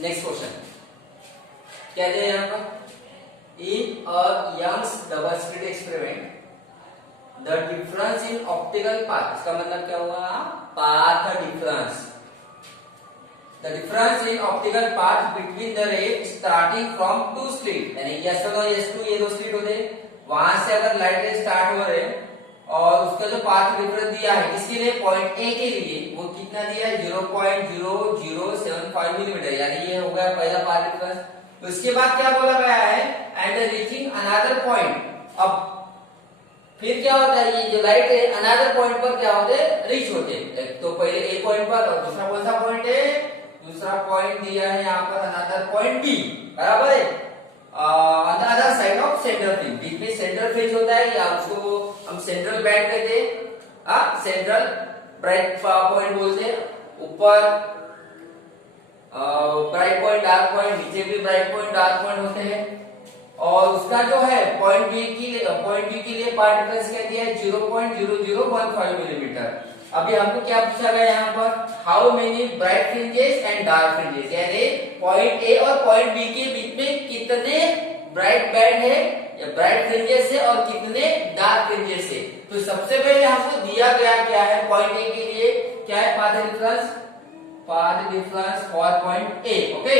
Next question क्या दिया यहाँ पर, in a Young's double slit experiment the difference in optical path, इसका मतलब क्या हुआ, path difference, the difference in optical path between the ray starting from two slit, यानी S1 और S2 ये दो स्लिट होते हैं, वहां से अगर लाइट रे स्टार्ट हो रहे और उसका जो पाथ डिफरेंस दिया है किसके लिए, पॉइंट ए के लिए, वो कितना दिया है 0.0075 मिलीमीटर, यानी ये हो गया पहला पाथ डिफरेंस। उसके बाद क्या बोला गया है, एंड रीचिंग अनदर पॉइंट, अब फिर क्या होता है, ये जो लाइट है अनदर पॉइंट पर क्या होते हैं, रीच होते हैं, तो पहले ए पॉइंट पर और दूसरा कौन सा पॉइंट है, दूसरा पॉइंट दिया है यहाँ पर अनदर पॉइंट बी, बराबर है, on the other side of central fringe, बीच में सेंट्रल फ्रिंज होता है या उसको हम सेंट्रल बैंड कहते हैं, सेंट्रल ब्राइट पॉइंट बोलते हैं, ऊपर ब्राइट पॉइंट डार्क पॉइंट, नीचे भी ब्राइट पॉइंट डार्क पॉइंट होते हैं, और उसका जो है पॉइंट बी के लिए पाथ डिफरेंस क्या दिया है 0.0015 मिलीमीटर। अभी हमको क्या पूछा गया यहाँ पर, how many bright fringes and dark fringes, यानी पॉइंट ए और पॉइंट बी के बीच में कितने ब्राइट बैंड है या ब्राइट फ्रिंजेस है और कितने डार्क फ्रिंजेस है। तो सबसे पहले हमको दिया गया क्या है, पॉइंट ए के लिए क्या है path difference, path difference for point A, okay,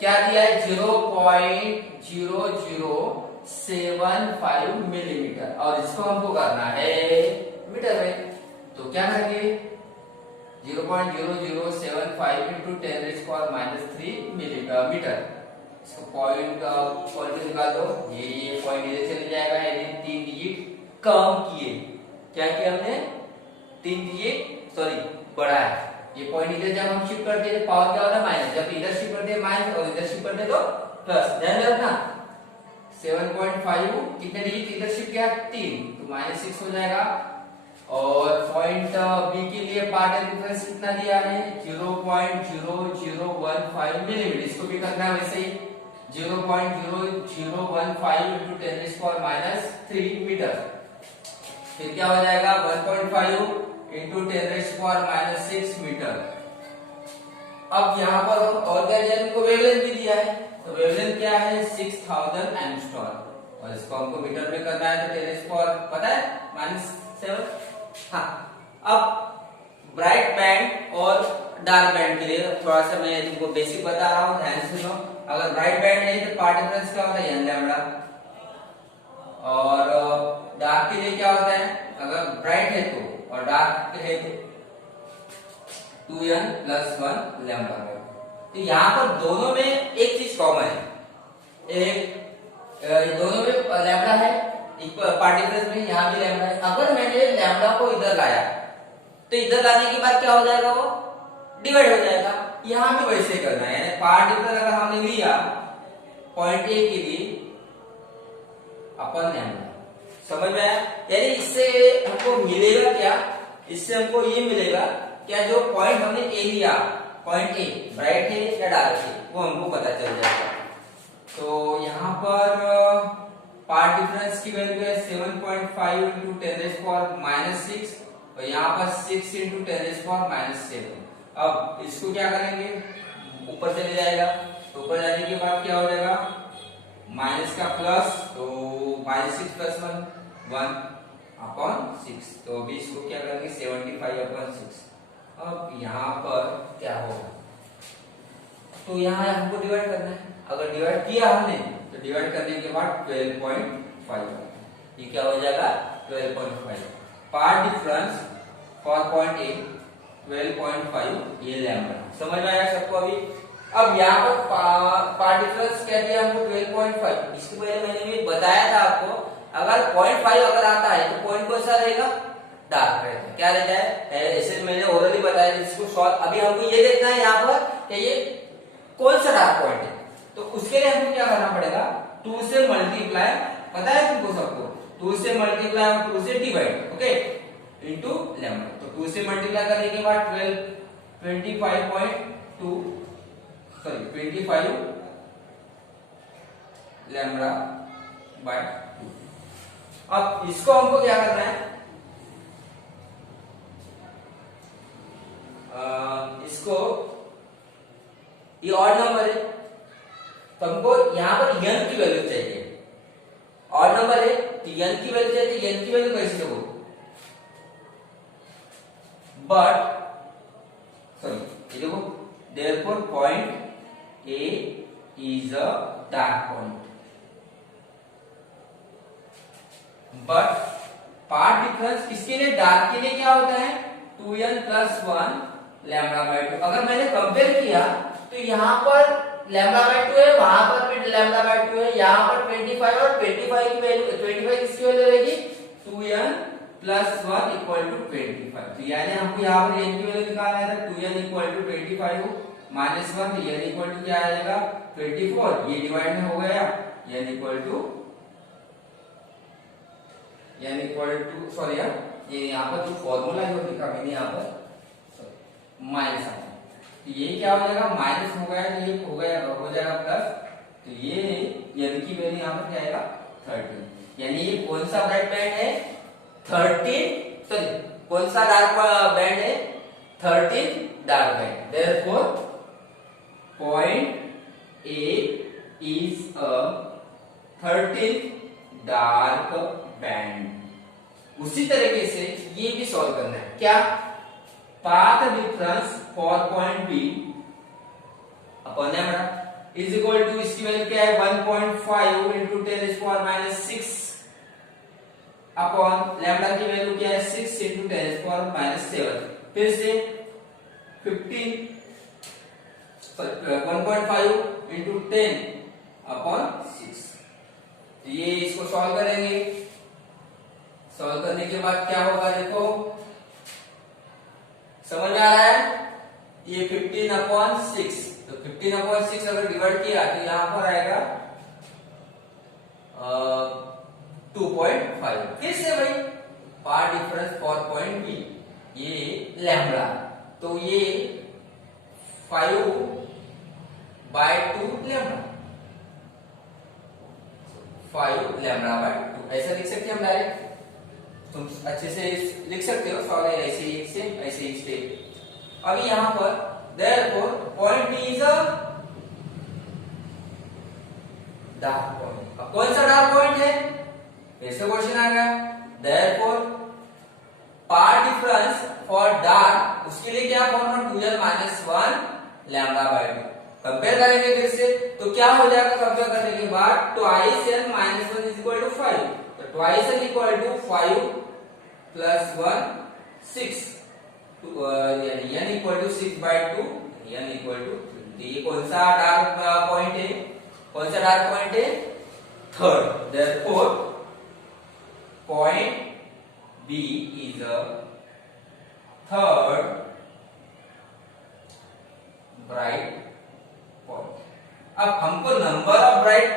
क्या दिया है 0.0075 मिलीमीटर, और इसको हमको करना है मीटर में, तो क्या करेंगे 0.0075 इंटू 10⁻³ मीटर, इसको पॉइंट निकाल दो, ये पॉइंट इधर चले जाएगा, यानी 3 डिजिट कम किए, क्या किया हमने 3 डिजिट सॉरी बढ़ाया, ये पॉइंट इधर जब हम शिफ्ट करते हैं पावर क्या होता है माइनस, जब इधर शिफ्ट करते हैं माइनस और इधर शिफ्ट करते हैं तो प्लस, ध्यान रखना 7.5 कितने डिजिट इधर शिफ्ट किया 3, तो -6 हो जाएगा, और पॉइंट बी के लिए पाथ डिफरेंस कितना दिया है 0.0015 मिलीमीटर, इसको भी करना है वैसे ही 0.0015 इंटू 10⁻³ मीटर, फिर क्या हो जाएगा 1.5 इंटू 10⁻⁶ मीटर। अब यहाँ पर और क्या दिया, इनको वेवलेंथ भी दिया है, तो वेवलेंथ क्या है 6000 एंगस्ट्रॉम, और इसको हमको मीटर में करना है, तो 10⁻, पता है -7। हाँ, अब ब्राइट बैंड और डार्क बैंड के लिए थोड़ा सा मैं तुमको बेसिक बता रहा हूँ, ध्यान से सुनो। अगर ब्राइट बैंड है तो पाथ डिफरेंस क्या होता है n लैम्डा, और डार्क के लिए क्या होता है, अगर ब्राइट है तो और डार्क है तो 2n + 1 लैम्डा। तो यहाँ पर दोनों में एक चीज कॉमन है, एक दोनों में लैम्डा है, पाथ डिफरेंस में यहाँ भी लैम्डा है। अगर मैंने लैम्डा को इधर लाया तो इधर लाने के बाद क्या हो जाएगा, वो डिवाइड हो जाएगा, यहाँ भी वैसे करना है, यानी पाथ डिफरेंस अगर हमने लिया पॉइंट ए के लिए अपन लैम्डा, समझ में आया, यानी इससे हमको मिलेगा क्या, इससे हमको ये मिलेगा क्या, जो पॉइंट हमने ए लिया, पॉइंट ए ब्राइट है या डार्क है वो हमको पता चल जाएगा। तो यहाँ पर पाथ डिफरेंस की वैल्यू है 7.5 इंटू 10⁻⁻⁶, और यहाँ पर 6 इंटू 10⁻⁷। अब इसको क्या करेंगे, ऊपर चले जाएगा, तो ऊपर जाने के बाद क्या हो जाएगा माइनस का प्लस, तो -6 + 1/6, तो अभी इसको क्या करेंगे 75/6। अब यहाँ पर क्या होगा, तो यहाँ हमको डिवाइड करना है, अगर डिवाइड किया हमने तो डिवाइड करने के बाद 12.5, ये क्या हो जाएगा 12.5, path difference for point A 12.5, ये लैम्डा, समझ में आया सबको अभी। अब यहाँ पर पाथ डिफरेंस क्या दिया हमको 12.5, इसके पहले मैंने भी बताया था आपको, अगर 0.5 अगर आता है तो पॉइंट कौन सा रहेगा, डार्क रहेगा, क्या रहता है, ऐसे मैंने ऑलरेडी बताया, इसको सॉल्व, अभी हमको ये देखना है यहाँ पर कि ये कौन सा डार्क पॉइंट है, तो उसके लिए हमको क्या करना पड़ेगा 2 से मल्टीप्लाई, पता है तुमको सबको, 2 से मल्टीप्लाई और 2 से डिवाइड, ओके, इनटू लैम्डा, तो 2 से मल्टीप्लाई करने के बाद 25 लैम्डा बाय 2। अब इसको हमको क्या करना है, इसको ये ऑड नंबर है, तो हमको यहाँ पर n की वैल्यू चाहिए। ऑड नंबर है तो n की वैल्यू चाहिए, तो n की वैल्यू कैसे हो, बट सॉरी ये देखो, therefore point A is a dark point, but path difference किसके लिए, डार्क के लिए क्या होता है 2n प्लस 1 लैम्बडा बाय 2। अगर मैंने कंपेयर किया तो यहाँ पर लैम्बडा बाय 2 है, वहां पर भी लैम्बडा बाय 2 है, यहाँ पर 25 और 25 की वैल्यू 25 किसकी वैल्यू रहेगी 2n प्लस 1 इक्वल टू 25। तो यानी हमको यहाँ पर n की वैल्यू निकालना है, 2n इक्वल टू 25 माइनस 1, तो n इक्वल टू क्या आएगा 24, ये डिवाइड में हो गया, n इक्वल टू सॉरी यार, ये यहाँ पर जो फॉर्मूला है वो लिखा मैंने यहाँ पर माइनस आता है, तो ये क्या हो जाएगा माइनस हो गया, तो ये हो जाएगा प्लस, तो ये n की वैल्यू यहाँ पर क्या आएगा 13। यानी ये कौन सा ब्राइट बैंड है 13, सॉरी कौन सा डार्क बैंड है 13 dark band. Therefore point A is a 13th dark band. उसी तरीके से ये भी सॉल्व करना है, क्या path difference for point B upon lambda is equal to, इसकी वैल्यू क्या है 1.5 into 10⁻⁻6 अपॉन लैम्बडा की वैल्यू क्या है 6 into 10⁻⁷। फिर से 15 1.5 into 10 अपॉन 6। तो ये इसको सॉल्व करेंगे, सॉल्व करने के बाद क्या होगा देखो, समझ में आ रहा है, ये 15/6, तो 15/6 अगर डिवाइड किया तो यहां पर आएगा 2.5। फिर से भाई path difference for point B, ये लैम्बडा, तो ये 5/2 लैम्बडा, 5 लैम्बडा बाय 2, ऐसा लिख सकते हैं हम डायरेक्ट, तुम अच्छे से लिख सकते हो, सॉरी ऐसे ही सेम ऐसे ही स्टेप। अभी यहां पर therefore point B is a dark point. अब कौन सा डार्क पॉइंट है, फिर से क्वेश्चन आ गया, therefore path difference for dark, उसके लिए क्या formula 2n minus 1 lambda by 2। Compare करेंगे फिर से, तो क्या हो जाएगा कंपेयर करने के बाद, twice n minus 1 is equal to 5, तो twice n equal to 5 plus 1 6, यानी n equal to 6/2, n equal to 3। ये कौन सा डार्क पॉइंट है, कौन सा डार्क पॉइंट है third. Therefore point B is a third bright point। अब हमको नंबर ऑफ ब्राइट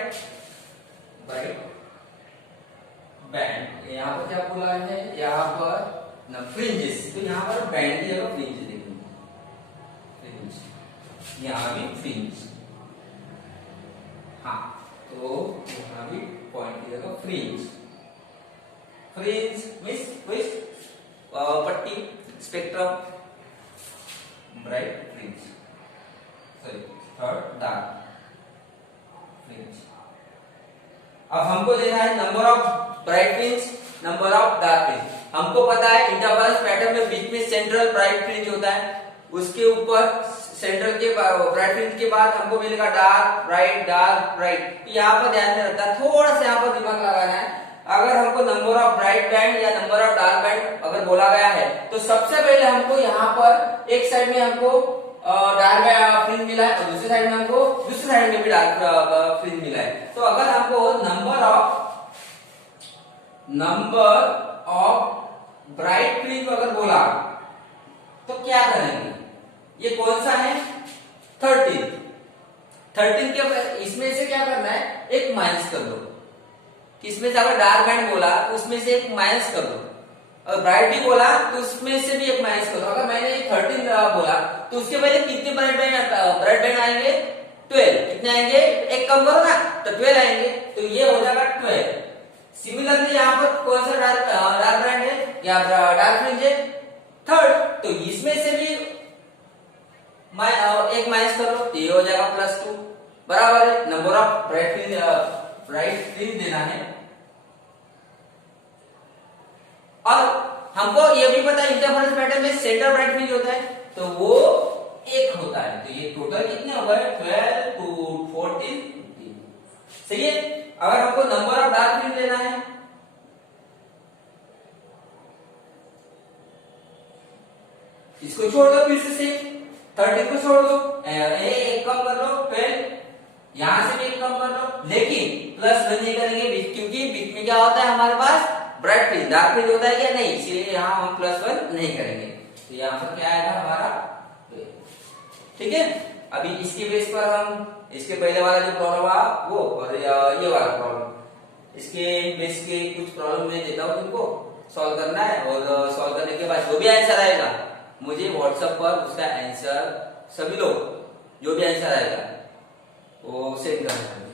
बैंड, यहाँ पर क्या बोला है, यहाँ पर न फ्रिंजेस, तो यहाँ पर बैंड की जगह फ्रिंज देखेंगे, फ्रिंज, यहाँ भी फ्रिंज, हाँ तो यहाँ भी पॉइंट की जगह फ्रिंज, फ्रिंज मींस पट्टी, spectrum, bright fringe, sorry third dark fringe. अब हमको देखना है number of bright fringe, number of dark fringe. हमको पता है इंटरवल्स पैटर्न में बीच में सेंट्रल ब्राइट फ्रिंज होता है, उसके ऊपर सेंट्रल के ब्राइट फ्रिंज के बाद हमको मिलेगा डार्क ब्राइट। यहाँ पर ध्यान में रखता है, थोड़ा सा यहाँ पर दिमाग लगाना है। अगर हमको नंबर ऑफ ब्राइट बैंड या नंबर ऑफ डार्क बैंड अगर बोला गया है, तो सबसे पहले हमको यहाँ पर एक साइड में हमको डार्क फ्रिंज मिला है और दूसरी साइड में हमको दूसरी साइड में भी डार्क फ्रिंज मिला है। तो अगर हमको नंबर ऑफ ब्राइट फ्रिंज अगर बोला तो क्या करेंगे, ये कौन सा है 13 के, इसमें से क्या करना है एक माइनस कर दो, इसमें से अगर डार्क बैंड बोला तो उसमें से एक माइनस कर दो, अगर ब्राइट भी बोला तो उसमें से भी एक माइनस कर दो। अगर मैंने 13 बोला तो उसके पहले कितने ब्राइट बैंड आएंगे 12, कितने आएंगे एक कम करो ना तो 12 आएंगे, तो ये हो जाएगा 12। सिमिलरली यहाँ पर कौन सा डार्क बैंड है या डार्क फ्रिंज है थर्ड, तो इसमें से भी मैं एक माइनस कर लो, ये हो जाएगा +2 बराबर है। नंबर ऑफ ब्राइट फ्रिंज देना है। और हमको ये भी पता है इंटरफेरेंस पैटर्न में सेंटर ब्राइट फ्रिंज होता है, तो वो 1 होता है। तो ये टोटल कितने हो गए? 12 2 14 15। सही है। अगर हमको नंबर ऑफ डार्क फ्रिंज लेना है, इसको छोड़ दो, फिर से 13 को छोड़ दो, एक कम कर लो, 12 यहां से भी एक कम कर लो, लेकिन +1 नहीं करेंगे क्योंकि बीच में क्या होता है हमारे पास? ब्राइट फ्रिंज, डार्क फ्रिंज होता है क्या? नहीं, इसलिए यहां हम +1 नहीं करेंगे। तो यहां पर क्या आएगा हमारा? ठीक है। अभी इसके बेस पर हम इसके पहले वाला जो प्रॉब्लम हुआ वो, और ये वाला प्रॉब्लम, इसके बेस के कुछ प्रॉब्लम मैं देता हूँ तुमको, सॉल्व करना है। और सॉल्व करने के बाद जो भी आंसर आएगा मुझे व्हाट्सएप पर उसका आंसर, सभी लोग जो भी आंसर आएगा वो सेंड करना है।